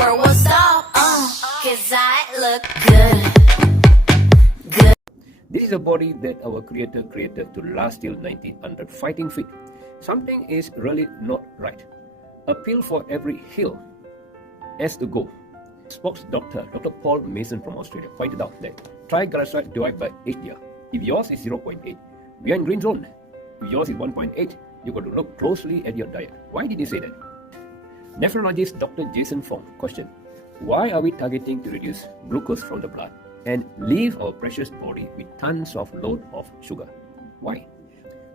world will stop, cause I look good. This is a body that our Creator created to last till 90 under fighting fit. Something is really not right. A pill for every hill has to go. Sports doctor, Dr. Paul Mason from Australia, pointed out that triglyceride divided by HDL. If yours is 0.8, we are in green zone. If yours is 1.8, you got to look closely at your diet. Why did he say that? Nephrologist Dr. Jason Fong questioned, why are we targeting to reduce glucose from the blood and leave our precious body with tons of load of sugar? Why?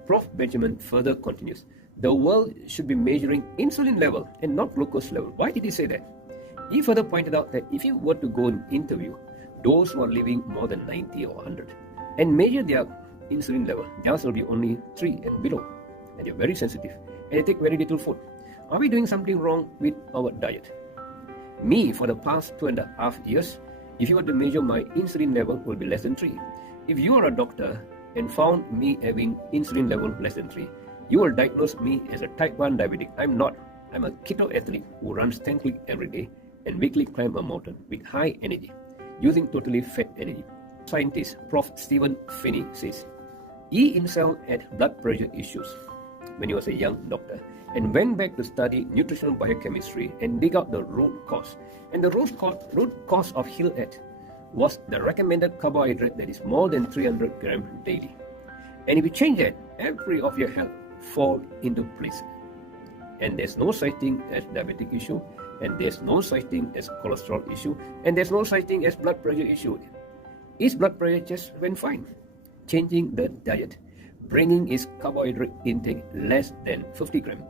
Prof. Benjamin further continues, the world should be measuring insulin level and not glucose level. Why did he say that? He further pointed out that if you were to go and interview those who are living more than 90 or 100 and measure their insulin level, theirs will be only 3 and below, and they're very sensitive and they take very little food. Are we doing something wrong with our diet? Me, for the past 2.5 years, if you were to measure my insulin level, will be less than 3. If you are a doctor and found me having insulin level less than 3, you will diagnose me as a type 1 diabetic. I'm not. I'm a keto athlete who runs 10 clicks every day and weekly climb a mountain with high energy, using totally fat energy. Scientist Prof. Stephen Finney says, he himself had blood pressure issues when he was a young doctor and went back to study nutritional biochemistry and dig out the root cause. And the root cause of ill health was the recommended carbohydrate that is more than 300 grams daily. And if you change that, every of your health fall into place. And there's no such thing as diabetic issue, and there's no such thing as cholesterol issue, and there's no such thing as blood pressure issue. His blood pressure just went fine. Changing the diet, bringing his carbohydrate intake less than 50 grams.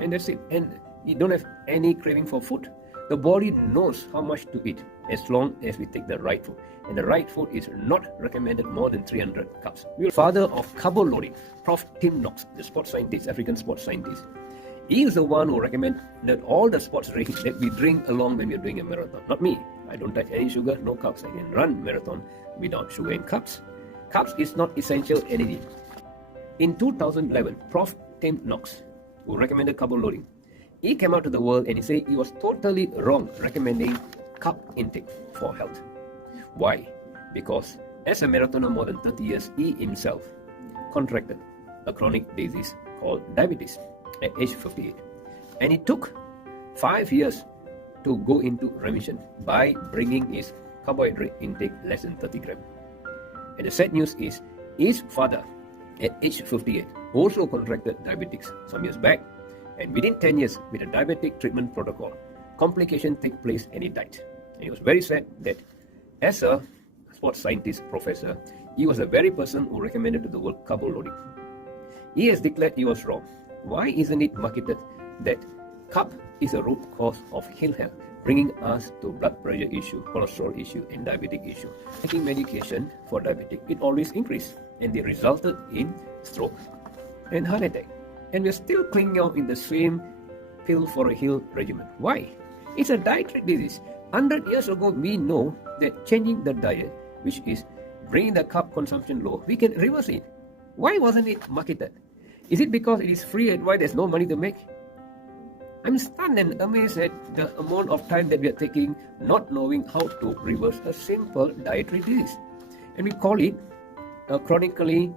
And that's it. And you don't have any craving for food. The body knows how much to eat as long as we take the right food. And the right food is not recommended more than 300 carbs. Father of carbo loading, Prof. Tim Knox, the sports scientist, African sports scientist. He is the one who recommended all the sports drinks that we drink along when we are doing a marathon. Not me. I don't touch any sugar, no carbs. I can run marathon without sugar and carbs. Carbs is not essential energy. In 2011, Prof. Tim Knox, who recommended carbo loading, he came out to the world and he said he was totally wrong recommending carb intake for health. Why? Because as a marathoner more than 30 years, he himself contracted a chronic disease called diabetes at age 58. And it took 5 years to go into remission by bringing his carbohydrate intake less than 30 grams. And the sad news is his father at age 58 also contracted diabetes some years back, and within 10 years with a diabetic treatment protocol, complications take place and he died. And it was very sad that as a sports scientist professor, he was the very person who recommended to the world carbo loading. He has declared he was wrong. Why isn't it marketed that carb is a root cause of ill health, bringing us to blood pressure issue, cholesterol issue, and diabetic issue? Taking medication for diabetic, it always increased, and they resulted in stroke and heart attack. And we're still clinging on in the same pill for a hill regimen. Why? It's a dietary disease. 100 years ago, we know that changing the diet, which is bringing the carb consumption low, we can reverse it. Why wasn't it marketed? Is it because it is free and why there's no money to make? I'm stunned and amazed at the amount of time that we are taking not knowing how to reverse a simple dietary disease. And we call it a chronically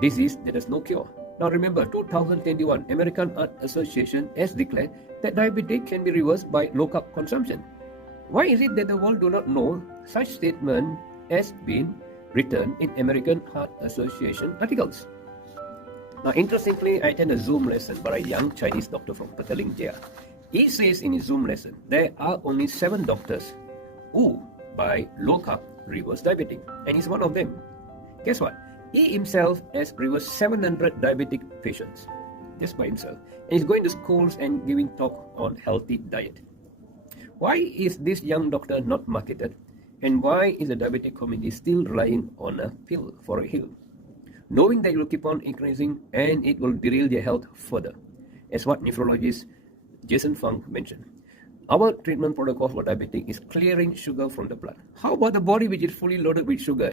disease that has no cure. Now remember, 2021 American Heart Association has declared that diabetes can be reversed by low carb consumption. Why is it that the world do not know such statement has been written in American Heart Association articles? Now interestingly, I attended a Zoom lesson by a young Chinese doctor from Petaling Jaya. He says in his Zoom lesson, there are only 7 doctors who by low carb reverse diabetes, and he's one of them. Guess what? He himself has reversed 700 diabetic patients just by himself, and he's going to schools and giving talk on healthy diet. Why is this young doctor not marketed, and why is the diabetic community still relying on a pill for a hill, knowing that it will keep on increasing and it will derail their health further? As what nephrologist Jason Fong mentioned, our treatment protocol for diabetic is clearing sugar from the blood. How about the body which is fully loaded with sugar?